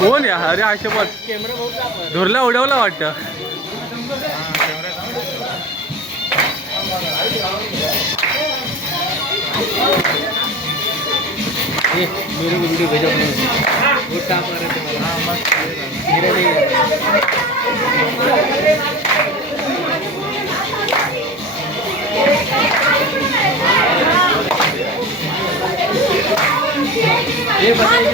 कोण या अरे आशेपत धुरला उडवला वाटतं. मेरे वीडियो भेजा वो टाप आ रहे थे मेरा नहीं ये बताइए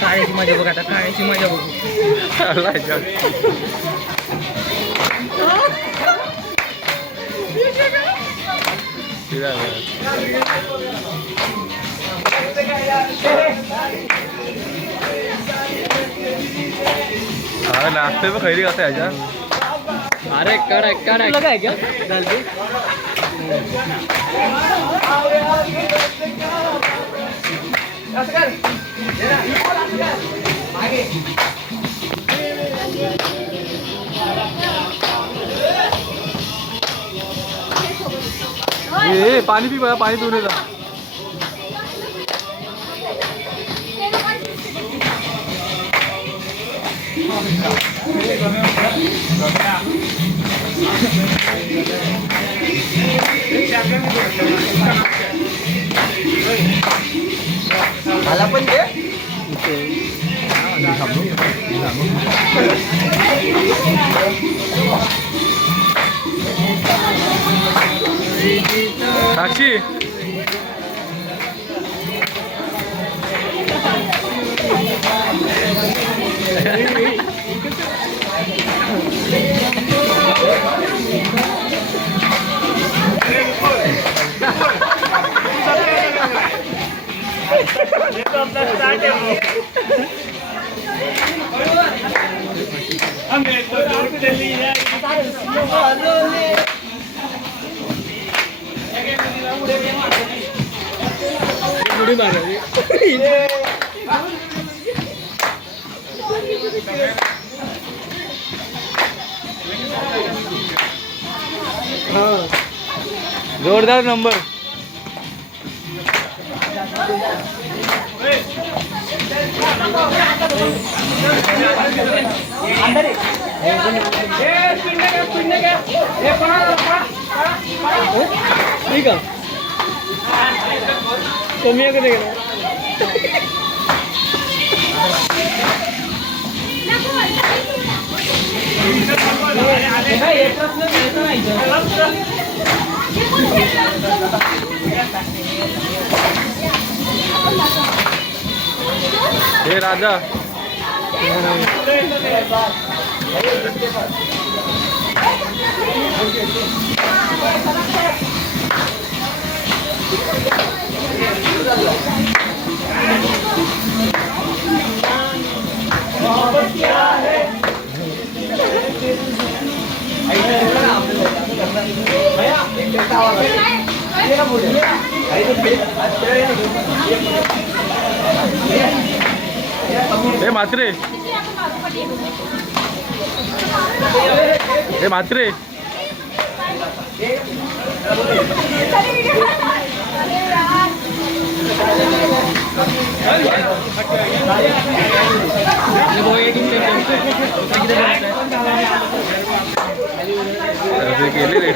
काळ्याची मजा बघ आता काळ्याची मजा बघू. नाश्ते में खैरी खाता है यार. अरे कड़क कड़क लगा है क्या जल्दी ये पानी पी बड़ा पानी पीने का. मला पण दे साक्षी उडी मारा जोरदार नंबर. ठीक आहे कमी आहे का हे राजा हे म्हात्रे हे म्हात्रे केले रे.